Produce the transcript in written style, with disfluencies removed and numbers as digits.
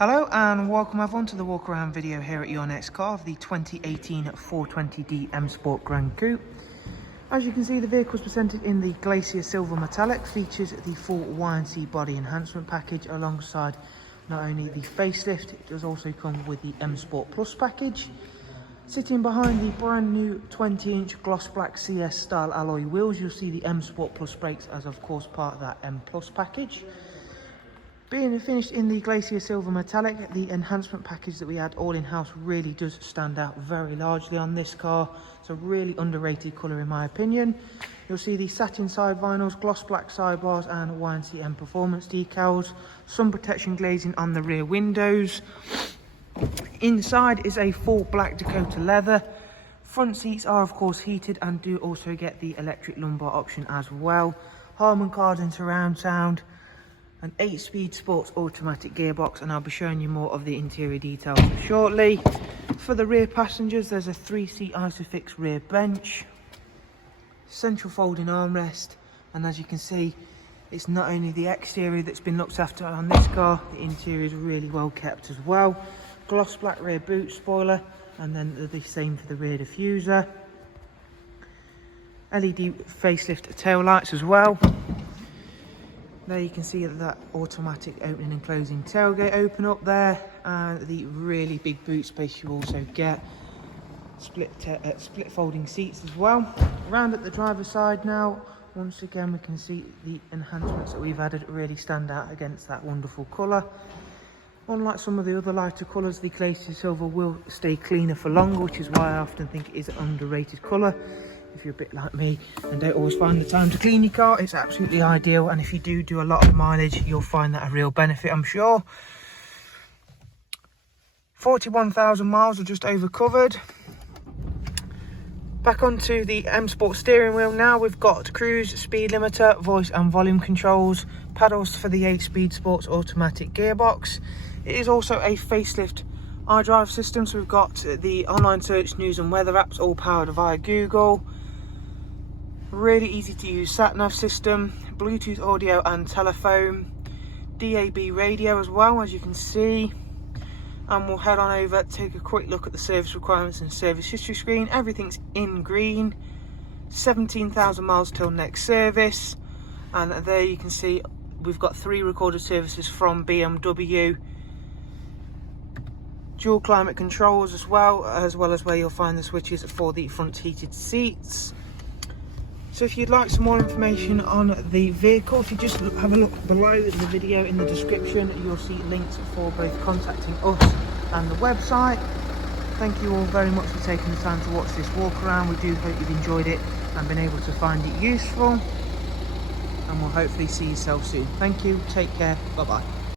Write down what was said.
Hello and welcome everyone to the walk around video here at your next car of the 2018 420D M Sport Gran Coupe. As you can see, the vehicle is presented in the Glacier Silver Metallic, features the full YNC body enhancement package alongside not only the facelift, it does also come with the M Sport Plus package. Sitting behind the brand new 20-inch gloss black CS style alloy wheels, you'll see the M Sport Plus brakes as of course part of that M Plus package. Being finished in the Glacier Silver Metallic, the enhancement package that we had all in-house really does stand out very largely on this car. It's a really underrated colour in my opinion. You'll see the satin side vinyls, gloss black sidebars and YNC Mperformance decals. Sun protection glazing on the rear windows. Inside is a full black Dakota leather. Front seats are of course heated and do also get the electric lumbar option as well. Harman Kardon surround sound. An 8-speed sports automatic gearbox, and I'll be showing you more of the interior details shortly. For the rear passengers, there's a 3-seat Isofix rear bench, central folding armrest, and as you can see, it's not only the exterior that's been looked after on this car, the interior is really well kept as well. Gloss black rear boot spoiler, and then the same for the rear diffuser. LED facelift tail lights as well. There you can see that automatic opening and closing tailgate open up there, and the really big boot space you also get. Split folding seats as well. Around at the driver's side now, once again we can see the enhancements that we've added really stand out against that wonderful colour. Unlike some of the other lighter colours, the Glacier Silver will stay cleaner for longer, which is why I often think it is an underrated colour. If you're a bit like me and don't always find the time to clean your car, it's absolutely ideal, and if you do a lot of mileage, you'll find that a real benefit, I'm sure. 41,000 miles are just over covered. Back onto the M Sport steering wheel now. We've got cruise, speed limiter, voice and volume controls, paddles for the 8-speed sports automatic gearbox. It is also a facelift iDrive system, so we've got the online search, news and weather apps all powered via Google. Really easy to use sat-nav system, Bluetooth audio and telephone, DAB radio as well, as you can see. And we'll head on over, take a quick look at the service requirements and service history screen. Everything's in green. 17,000 miles till next service, and there you can see we've got 3 recorded services from BMW. Dual climate controls as well as where you'll find the switches for the front heated seats. So if you'd like some more information on the vehicle, if you just have a look below the video in the description, you'll see links for both contacting us and the website. Thank you all very much for taking the time to watch this walk around. We do hope you've enjoyed it and been able to find it useful, and we'll hopefully see yourself soon. Thank you, take care, bye bye.